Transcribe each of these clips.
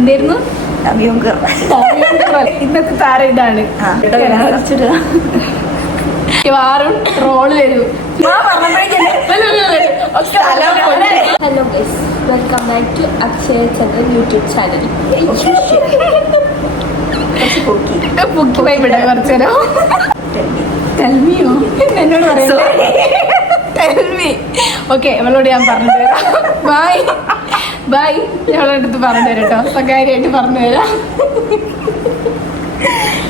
എന്തായിരുന്നു? തമിഴ് ഇന്നത്തെ താരം ഇതാണ്. വാറും ട്രോള് വരൂ. Hello guys, welcome back to Akshaya Chandran YouTube channel. പൊക്കി പോയി വിടാം കുറച്ചു നേരം. തെൽമിയോ എന്നോട് പറയുന്നത്? ഓക്കെ, അവളോട് ഞാൻ പറഞ്ഞു തരാം. ബൈ ബൈ, ഞങ്ങളുടെ അടുത്ത് പറഞ്ഞു തരാം കേട്ടോ, സ്വകാര്യമായിട്ട് പറഞ്ഞു തരാം.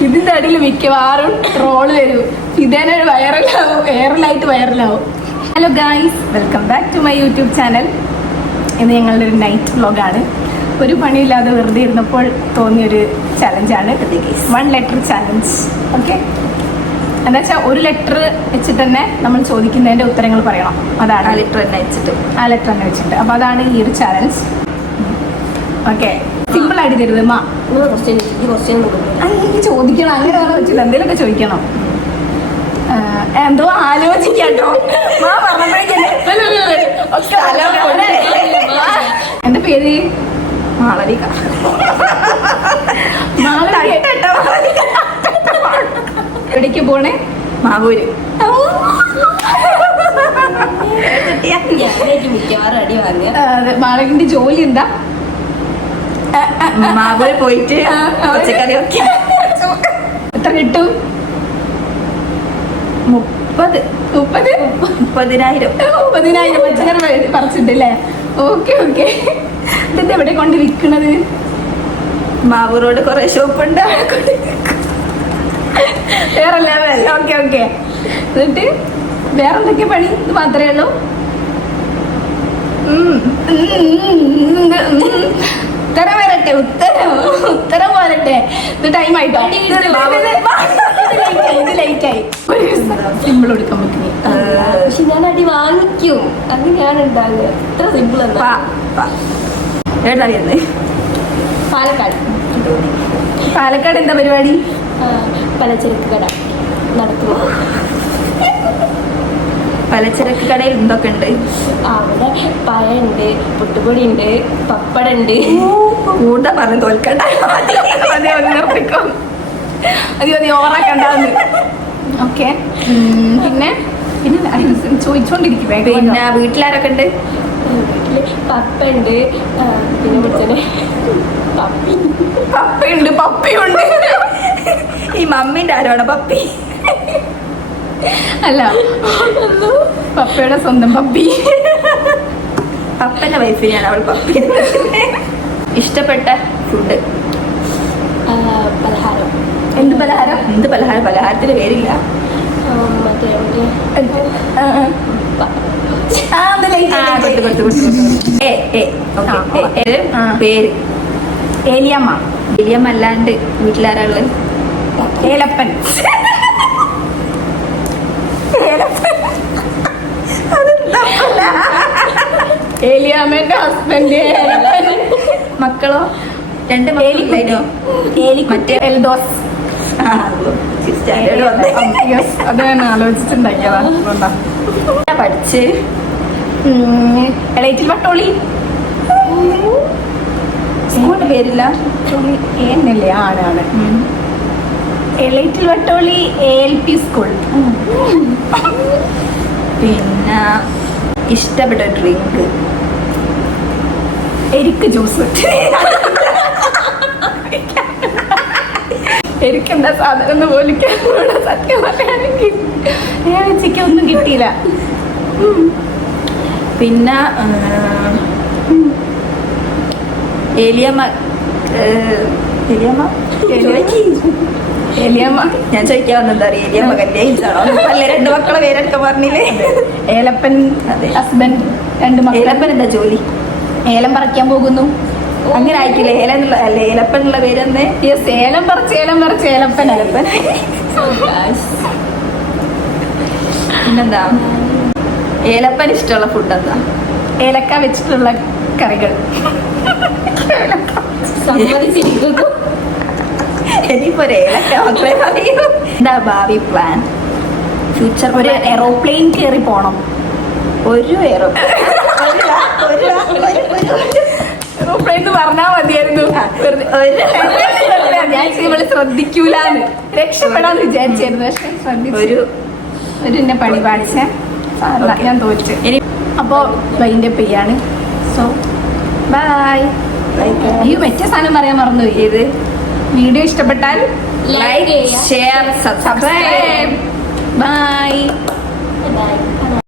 ഇതിന്റെ അടിയിൽ മിക്കവാറും ട്രോള് വരും. ഇതന്നെ വൈറലായിട്ട് വൈറലാവും. Hello guys, welcome back to my YouTube channel. ഇത് ഞങ്ങളുടെ ഒരു നൈറ്റ് വ്ലോഗാണ്. ഒരു പണിയില്ലാതെ വെറുതെ ഇരുന്നപ്പോൾ തോന്നിയൊരു ചലഞ്ചാണ് 1 ലെറ്റർ ചാലഞ്ച്. ഓക്കെ, എന്താ വെച്ചാൽ ഒരു ലെറ്റർ വെച്ചിട്ട് തന്നെ നമ്മൾ ചോദിക്കുന്നതിന്റെ ഉത്തരങ്ങൾ പറയണം. അതാണ് ആ ലെറ്റർ തന്നെ വെച്ചിട്ട്. അപ്പൊ അതാണ് ഈ ഒരു ചാലഞ്ച്. ഓക്കെ, സിമ്പിൾ ആയിട്ട് തരുത്. ചോദിക്കണം, അങ്ങനെ പറയാൻ പറ്റില്ല, എന്തെങ്കിലുമൊക്കെ ചോദിക്കണം. എന്തോ ആലോചിക്കാട്ടോ. എന്റെ പേര് മാളവിക. എവിടേക്ക് പോണേ? മാവൂര്. മാളവിന്റെ ജോലി എന്താ? മാവൂര് പോയിട്ട് പച്ചക്കറി ഒക്കെ. എത്ര കിട്ടും? 30,000 പച്ചക്കറി പറിച്ചിട്ടല്ലേ? Okay okay. ഇതെന്താ എവിടെ കൊണ്ട് വിൽക്കണത്? മാവൂരോട് കുറെ ഷോപ്പുണ്ട്. വേറെ ലെവൽ. Okay okay. എന്നിട്ട് വേറെ എന്തൊക്കെ പണി? ഇത് മാത്രമേ ഉള്ളൂ? ഉത്തരം വരട്ടെ, ഉത്തരം പോരട്ടെ. ഇത് ടൈം ആയിട്ടോ? ഇത് ലേറ്റ് ആയി. സിമ്പിൾ എടുക്കാൻ പറ്റും. പക്ഷെ ഞാൻ അടി വാങ്ങിക്കും, അങ്ങനെയാണ് ഉണ്ടാകുക. ഇത്ര സിമ്പിൾ എന്താ? പാലക്കാട് എന്താ പരിപാടി? പലചരക്ക് കട നടക്കുന്നു. പലചരക്ക് കടയിൽ എന്തൊക്കെ ഉണ്ട്? അവിടെ പഴമുണ്ട്, പുട്ടുപൊടി ഉണ്ട്, പപ്പടം ഉണ്ട്. കൂട്ടാ പറഞ്ഞു തോൽക്കണ്ട. ഓറാക്കണ്ടാന്ന്. ഓക്കെ, പിന്നെ ചോദിച്ചോണ്ടിരിക്കും. പിന്നെ വീട്ടിലാരൊക്കെ ഉണ്ട്? വീട്ടില് പപ്പ ഉണ്ട്, പിന്നെ പപ്പയുണ്ട്, പപ്പിയുണ്ട്. ഈ മമ്മീന്റെ ആരോടെ പപ്പി? അല്ല, പപ്പയുടെ സ്വന്തം പപ്പി. പപ്പന്റെ വൈഫിനെയാണ് അവൾ പപ്പി. ഇഷ്ടപ്പെട്ട ഫുഡ്? പലഹാരം. എന്ത് പലഹാരം? പലഹാരത്തിന് പേരില്ല. പേര് ഏലിയമ്മ. ഏലിയമ്മ അല്ലാണ്ട് വീട്ടിലാരാള്? ഏലപ്പൻ. ഏലിയാമ്മന്റെ ഹസ്ബൻഡ്. മക്കളോ? 2 മക്കളോ? മറ്റേ എൽദോസ്. അത് ഞാൻ ആലോചിച്ചിട്ടുണ്ടാക്കിയതാ. പഠിച്ച് എളേറ്റിൽ വട്ടോളി. സ്കൂളിന്റെ പേരില്ല. എന്നല്ലേ? ആണ്. Elettil Vattoli ALP school. പിന്നെ ഇഷ്ടപ്പെട്ട ഡ്രിങ്ക്? എരിക്ക് ജ്യൂസ്. എരിക്കെന്താ സാധനം പോലും സത്യം പറയുകയാണെങ്കിൽ ഞാൻ ഉച്ചയ്ക്ക് ഒന്നും കിട്ടിയില്ല. പിന്നെ ഏലിയമ്മ. ഞാൻ ചോദിക്കാവുന്ന ഏലിയമ്മ കല്യാണിച്ചാണോ? അല്ല, 2 മക്കളെ പേരൊക്കെ പറഞ്ഞില്ലേ? ഏലപ്പൻ ഹസ്ബൻഡ്, 2 മക്കൾ. ഏലപ്പൻ എന്താ ജോലി? ഏലം പറിക്കാൻ പോകുന്നു. അങ്ങനെ ആയിക്കില്ലേ? ഏലപ്പൻ എന്നുള്ള പേരെന്തേ? ഏലം പറിച്ച് ഏലപ്പൻ. പിന്നെന്താ ഏലപ്പൻ ഇഷ്ടമുള്ള ഫുഡ് എന്താ? ഏലക്ക വെച്ചിട്ടുള്ള കറികൾ. എനിക്കൊരു ഏലക്ക മാത്രമേ അറിയൂ. എന്താ ഭാവി പ്ലാൻ? ഫ്യൂച്ചർ? ഒരു എറോപ്ലെയിൻ കയറി പോണം. ഒരു സൂപ്പർ എന്ന് പറഞ്ഞാ മതിയായിരുന്നു. ഒരു ഞാൻ ഇവള് ശ്രദ്ധിക്കൂലെന്ന് രക്ഷപ്പെടാന്ന് വിചാരിച്ചായിരുന്നു. പക്ഷെ ശ്രദ്ധിച്ചു. ഒരു എന്നെ പണി പാടിച്ചേ. ഞാൻ തോറ്റു. അപ്പോ വൈൻഡ് അപ്പ് ചെയ്യാണ്. So bye. ഈ മറ്റേ സാധനം പറയാൻ മറന്നുപോയി. ഇത് വീഡിയോ ഇഷ്ടപ്പെട്ടാൽ like share subscribe. Bye. By.